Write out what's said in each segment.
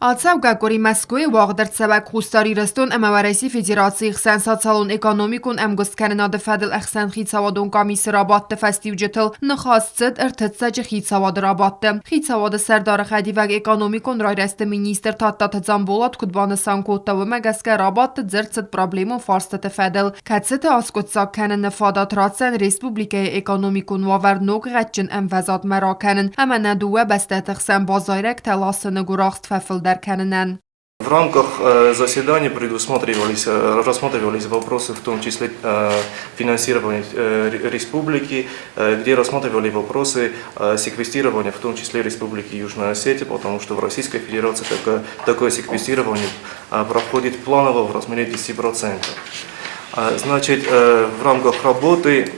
Ացավգակորի Մոսկվայի վաղդր ծավակ խուստարի ռստոն Ամավարեսի Ֆեդերации խսան սոցիալուն էկոնոմիկուն ամգոստքանն ադեֆադել əxsən խիցավադուն կամիսը ռաբատտը ֆեստիվջետել նխաստցդ ըրթծաճը խիցավաdı ռաբատտը։ Խիցավաdı սարդարը խադիվակ էկոնոմիկուն ռայրեստը մինիստր թատտաթը ձամբոլատ կուդբանը սանկոտավը մագասկա ռաբատտը ձրծդ պրաբլեմուն ֆարստը տեֆադել։ Կացետը ասկոտսակքանն նվադատրացեն ռեսպուբլիկայի էկոնոմիկուն վավարնոկ ғաչն ամվազատ մերականն ամանադուը բաստետ խսան բազայրակ թալասը նգուրախտ фефел Каненен. В рамках заседания рассматривались вопросы, в том числе финансирования республики, где рассматривали вопросы секвестирования, в том числе Республики Южная Осетия, потому что в Российской Федерации такое секвестирование проходит планово в размере 10%. Значит, в рамках работы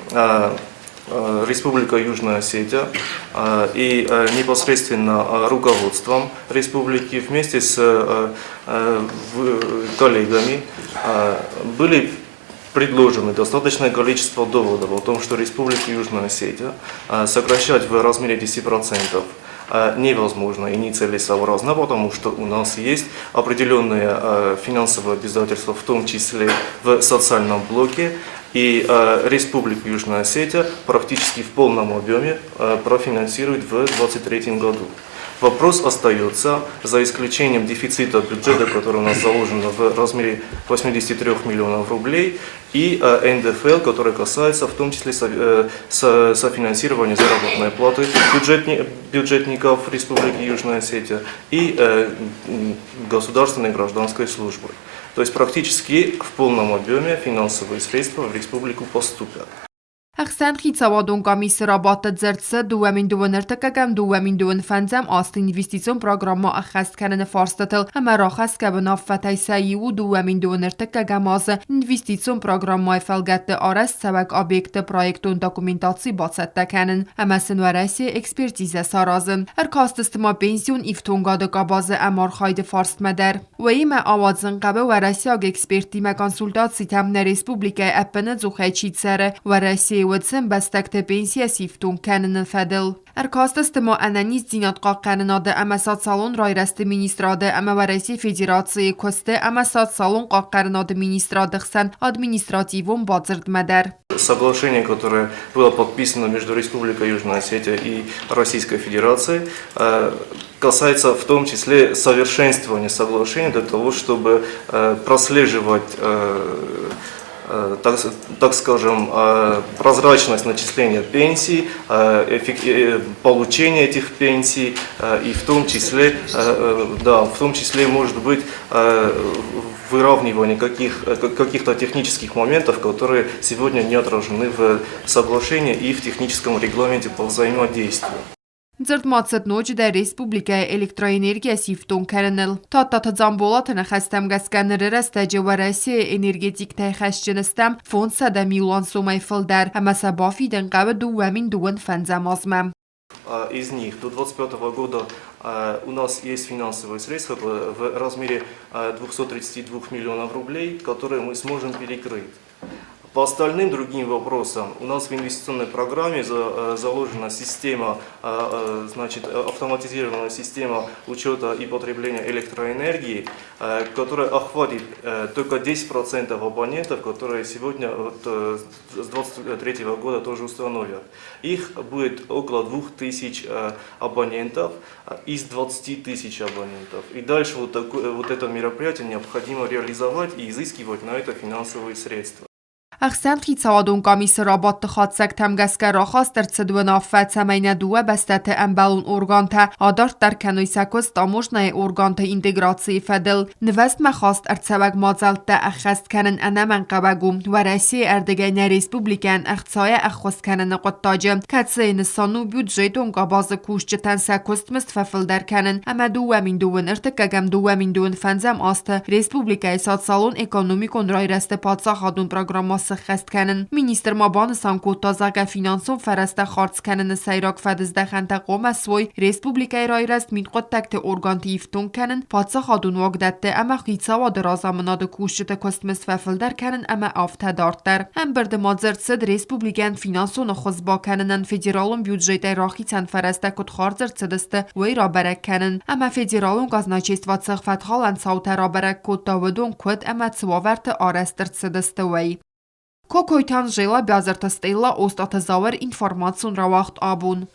Республика Южная Осетия и непосредственно руководством республики вместе с коллегами были предложены достаточное количество доводов о том, что Республика Южная Осетия сокращать в размере 10% невозможно и нецелесообразно, потому что у нас есть определенные финансовые обязательства, в том числе в социальном блоке, и Республика Южная Осетия практически в полном объеме профинансирует в 2023 году. Вопрос остается, за исключением дефицита бюджета, который у нас заложен в размере 83 миллионов рублей, и НДФЛ, который касается в том числе софинансирования заработной платы бюджетников Республики Южная Осетия и государственной гражданской службы. То есть практически в полном объеме финансовые средства в республику поступят. Əxsən xիցավադուն կամիսը ռաբատը ձերծը դուամին դուան ըրտակագամ դուամին դուան ֆանձամ աստ ինվեստիցիոն պրոգրամմա ախաստ կանն ֆարստտել ամարախաս կաբնավ ֆատայսայի ու դուամին դուան ըրտակագամ ազը ինվեստիցիոն պրոգրամմա ֆալգատը արաս ցավակ օբյեկտը պրոյեկտուն դոկումենտացի բացատտա կանն ամասն վարասի էքսպերտիզա սարազն արկաստստմա պենսիոն իվթոնգադը կաբազը ամարխայդը ֆարստ մադար վեիմա ավազն կաբը վարասիագ էքսպերտի մա կոնսուլտացի թամնե ռեսպուբլիկայի ապնը զուխեչիցերը վարասի وتسم بستكت بنسيا سيفتون كانن فدل اركاستستمو انانيز ديناتقا قانناده امسات صالون رايرست министраде اموارسي فيدراتسي كوسته امسات صالون قانناده министраде خسن административом базард мадер. Соглашение, которое было подписано между Республикой Южная Осетия и Российской Федерацией, касается в том числе совершенствования соглашения для того, чтобы прослеживать так скажем, прозрачность начисления пенсий, получения этих пенсий и в том числе может быть выравнивание каких-то технических моментов, которые сегодня не отражены в соглашении и в техническом регламенте по взаимодействию. Ձրտմացըտ նոճ դե ռեսպուբլիկայի էլեկտրոէներգիա սիվտուն կերնել։ Թատտաթը ձամբոլաթը նխաստամ գասկաններերը ստաջավարասի էներգետիկ թայխաշճնստամ ֆոնդ սադա միլուան սոմայ ֆլդար, համասա բաֆի դնկավը դուվամին դուын фанзамазмам. Из них до 2025 года у нас есть финансовые средства в размере 232 миллионов рублей, которые мы сможем перекрыть. По остальным другим вопросам у нас в инвестиционной программе заложена система, значит, автоматизированная система учета и потребления электроэнергии, которая охватит только 10% абонентов, которые сегодня с 2023 года тоже установят. Их будет около 2000 абонентов из 20 тысяч абонентов. И дальше вот это мероприятие необходимо реализовать и изыскивать на это финансовые средства. Əxsən xiçavadun qamisi rabatlı xatsək təmgəskə raxastır цədvən affət səməyinə duə bəstəti əmbəlun orqantə adart dar kənuyсакос tamoşnaya orqantə inteqrasiyi fədil nivəst məxast ərtsəvəq mazaltdə əxəst kənən ənəmən qəbəqum və rəsi ərdəgənə respublikən əxtsaya əxvəst kənəni qottacı kətsəyini sanu büdjetun qabazı kuşçı tənсәkost müstfəfildər kənən əmə duəmin duən ərtəqəgəm duəmin duən fənzəm astı respublikaya satsalon ekonomikon rayrəstə patsaxadun proqramması xest kenin. Minister Maban Sanko tazaga finanson fereste xarts kenin seyrak fedizde xente qomesoy Respublikay rayrast min qottakte organtiftun kenin patsa xadun wagdette ama xitsa و درازامناد کوشت کستمس ففلدر کنن اما آفته دارتر هم برد مادزرد سد ریسپوبلیگن فینانسون خوز با کننن فدرالون بیوجیت راخی تن فرسته کد خارزرد سدسته وی را برک کنن اما فدرالون گازناچیست و تسخفت حالن ساوت را برک کد داودون کد اما تسواورت آرسترد سدسته وی کوکویتان جیلا بیازرت استیلا اوستات زاور اینفورماسیون را وقت آبون